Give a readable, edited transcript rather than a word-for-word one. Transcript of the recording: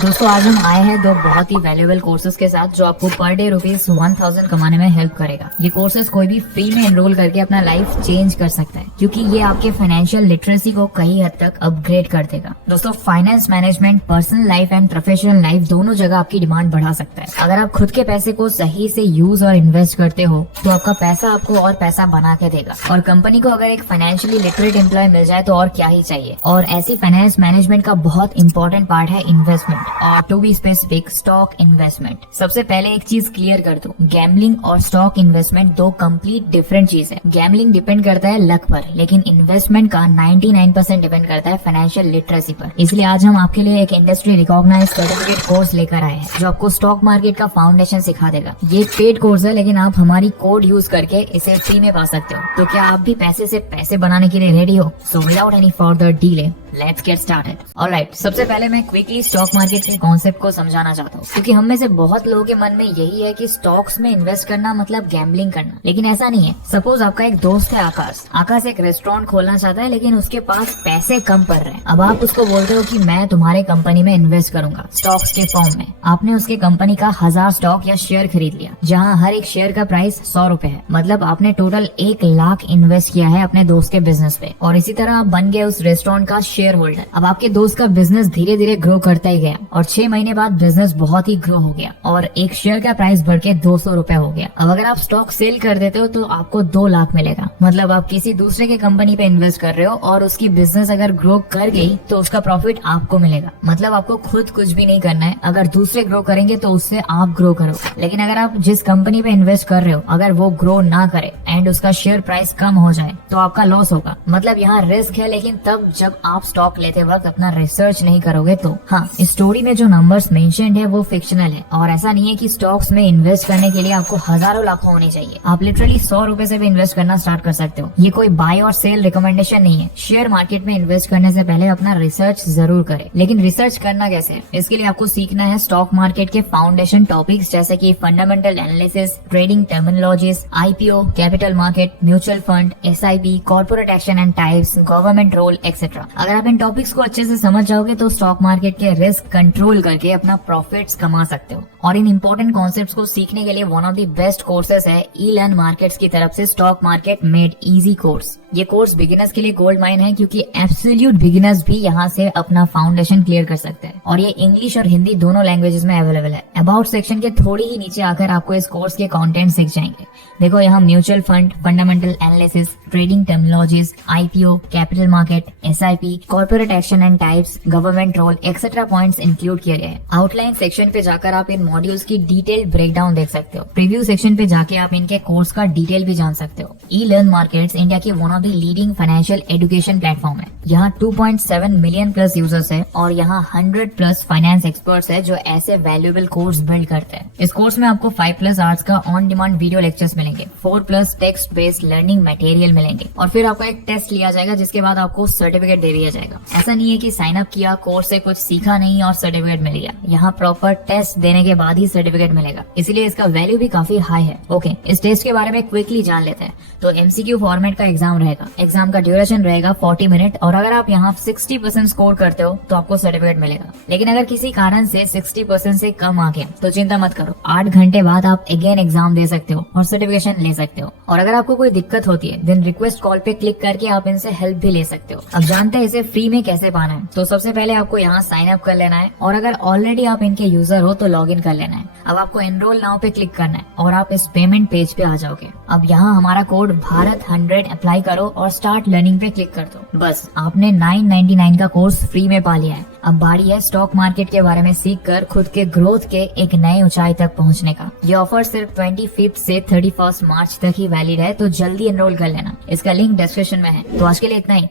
दोस्तों आज हम आए हैं दो बहुत ही वैल्यूएबल कोर्सेज के साथ जो आपको पर डे ₹1000 कमाने में हेल्प करेगा। ये कोर्सेज कोई भी फ्री में एनरोल करके अपना लाइफ चेंज कर सकता है क्योंकि ये आपके फाइनेंशियल लिटरेसी को कई हद तक अपग्रेड कर देगा। दोस्तों finance management personal life and professional life दोनों जगह आपकी डिमांड बढ़ा सकता है। अगर आप खुद के पैसे को सही से यूज और इन्वेस्ट करते हो तो आपका पैसा आपको और पैसा बना के देगा। और कंपनी को अगर एक फाइनेंशियली लिटरेट एम्प्लॉय मिल जाए तो और क्या ही चाहिए। और ऐसी फाइनेंस मैनेजमेंट का बहुत इंपॉर्टेंट पार्ट है इन्वेस्टमेंट और to be specific stock investment. सबसे पहले एक चीज क्लियर कर दूं, गैम्बलिंग और स्टॉक इन्वेस्टमेंट दो कंप्लीट डिफरेंट चीज है। गैम्बलिंग डिपेंड करता है लक पर, लेकिन इन्वेस्टमेंट का 99% डिपेंड करता है फाइनेंशियल लिटरेसी पर। इसलिए आज हम आपके लिए एक इंडस्ट्री रिकॉग्नाइज्ड सर्टिफिकेट कोर्स लेकर आए हैं जो आपको स्टॉक मार्केट का फाउंडेशन सिखा देगा। ये पेड कोर्स है लेकिन आप हमारी कोड यूज करके इसे फ्री में पा सकते हो। तो क्या आप भी पैसे से पैसे बनाने के लिए रेडी हो? So without any further delay let's get started. Alright, सबसे पहले मैं क्विकली स्टॉक मार्केट के कॉन्सेप्ट को समझाना चाहता हूँ क्योंकि हम में से बहुत लोगों के मन में यही है कि स्टॉक्स में इन्वेस्ट करना मतलब गैम्बलिंग करना, लेकिन ऐसा नहीं है। सपोज आपका एक दोस्त है आकाश एक रेस्टोरेंट खोलना चाहता है लेकिन उसके पास पैसे कम पड़ रहे हैं। अब आप उसको बोलते हो कि मैं तुम्हारे कंपनी में इन्वेस्ट करूंगा स्टॉक्स के फॉर्म में। आपने उसके कंपनी का 1000 स्टॉक या शेयर खरीद लिया जहाँ हर एक शेयर का प्राइस ₹100 है। मतलब आपने टोटल 1 लाख इन्वेस्ट किया है अपने दोस्त के बिजनेस पे और इसी तरह आप बन गए उस रेस्टोरेंट का शेयर होल्डर। अब आपके दोस्त का बिजनेस धीरे धीरे ग्रो करता ही गया और 6 महीने बाद बिजनेस बहुत ही ग्रो हो गया और एक शेयर का प्राइस बढ़ के ₹200 हो गया। अब अगर आप स्टॉक सेल कर देते हो तो आपको 2 लाख मिलेगा। मतलब आप किसी दूसरे के कंपनी पे इन्वेस्ट कर रहे हो और उसकी बिजनेस अगर ग्रो कर गई तो उसका प्रॉफिट आपको मिलेगा। मतलब आपको खुद कुछ भी नहीं करना है, अगर दूसरे ग्रो करेंगे तो उससे आप ग्रो करोगे। लेकिन अगर आप जिस कंपनी पे इन्वेस्ट कर रहे हो अगर वो ग्रो ना करे एंड उसका शेयर प्राइस कम हो जाए तो आपका लॉस होगा। मतलब यहाँ रिस्क है, लेकिन तब जब आप स्टॉक लेते वक्त अपना रिसर्च नहीं करोगे तो। हाँ, इस स्टोरी में जो नंबर्स मेंशन्ड है वो फिक्शनल है और ऐसा नहीं है कि स्टॉक्स में इन्वेस्ट करने के लिए आपको हजारों लाखों होने चाहिए। आप लिटरली ₹100 से भी इन्वेस्ट करना स्टार्ट कर सकते हो। ये कोई बाय और सेल रिकमेंडेशन नहीं है। शेयर मार्केट में इन्वेस्ट करने से पहले अपना रिसर्च जरूर करें। लेकिन रिसर्च करना कैसे है? इसके लिए आपको सीखना है स्टॉक मार्केट के फाउंडेशन टॉपिक्स जैसे कि fundamental analysis, trading terminologies, IPO, capital market, mutual fund, SIP, corporate action and types, government role etcetera. अगर आप इन टॉपिक्स को अच्छे से समझ जाओगे तो स्टॉक मार्केट के रिस्क कंट्रोल करके अपना प्रॉफिट्स कमा सकते हो। और इन इंपॉर्टेंट कॉन्सेप्ट्स को सीखने के लिए one of the best courses है E-Learn मार्केट्स की तरफ से stock market made easy course. ये कोर्स बिगिनर्स के लिए गोल्ड माइन है क्योंकि एब्सोल्यूट बिगिनर्स भी यहाँ से अपना फाउंडेशन क्लियर कर सकते हैं और ये इंग्लिश और हिंदी दोनों लैंग्वेजेस में अवेलेबल है। अबाउट सेक्शन के थोड़ी ही नीचे आकर आपको इस कोर्स के कंटेंट सीख जाएंगे। देखो यहाँ mutual fund, fundamental analysis, trading terminologies, IPO, capital market, SIP, corporate action and types, government role etcetera points include किए गए हैं। आउटलाइन सेक्शन पे जाकर आप इन मॉड्यूल्स की डिटेल्ड ब्रेकडाउन देख सकते हो। प्रीव्यू सेक्शन पे जाके आप इनके कोर्स का डिटेल भी जान सकते हो। E-Learn मार्केट्स इंडिया की one of the leading financial education platform है। यहाँ 2.7 मिलियन प्लस यूजर्स है और यहाँ 100+ फाइनेंस एक्सपर्ट्स है जो ऐसे वैल्यूएबल कोर्स बिल्ड करते हैं। इस कोर्स में आपको 5+ आवर्स का ऑन डिमांड वीडियो लेक्चर्स मिलेंगे, 4+ टेक्स्ट बेस्ड लर्निंग मटेरियल मिलेंगे और फिर आपका एक टेस्ट लिया जाएगा जिसके बाद आपको सर्टिफिकेट दे दिया जाएगा। ऐसा नहीं है कि साइन अप किया, कोर्स से कुछ सीखा नहीं और सर्टिफिकेट मिल गया। यहाँ प्रॉपर टेस्ट देने के बाद ही सर्टिफिकेट मिलेगा, इसलिए इसका वैल्यू भी काफी हाई है। ओके, इस टेस्ट के बारे में क्विकली जान लेते हैं। तो MCQ फॉर्मेट का एग्जाम रहेगा। एग्जाम का ड्यूरेशन रहेगा 40 मिनट और अगर आप यहाँ 60% स्कोर करते हो तो आपको सर्टिफिकेट मिलेगा। लेकिन अगर किसी कारण से 60% से कम आ गया तो चिंता मत करो, 8 घंटे बाद आप अगेन एग्जाम दे सकते हो और सर्टिफिकेशन ले सकते हो। और अगर आपको कोई दिक्कत होती है देन रिक्वेस्ट कॉल पे क्लिक करके आप इनसे हेल्प भी ले सकते हो। अब जानते हैं इसे फ्री में कैसे पाना है। तो सबसे पहले आपको यहाँ साइन अप कर लेना है और अगर ऑलरेडी आप इनके यूजर हो तो लॉग इन कर लेना है। अब आपको एनरोल नाउ पे क्लिक करना है और आप इस पेमेंट पेज पे आ जाओगे। अब यहाँ हमारा कोड भारत100 अप्लाई करो और स्टार्ट लर्निंग पे क्लिक कर दो। बस आपने 999 का कोर्स फ्री में पा लिया है। अब बारी है स्टॉक मार्केट के बारे में सीख कर खुद के ग्रोथ के एक नए ऊंचाई तक पहुंचने का। ये ऑफर सिर्फ 25 से 31 मार्च तक ही वैलिड है, तो जल्दी एनरोल कर लेना। इसका लिंक डिस्क्रिप्शन में है। तो आज के लिए इतना ही।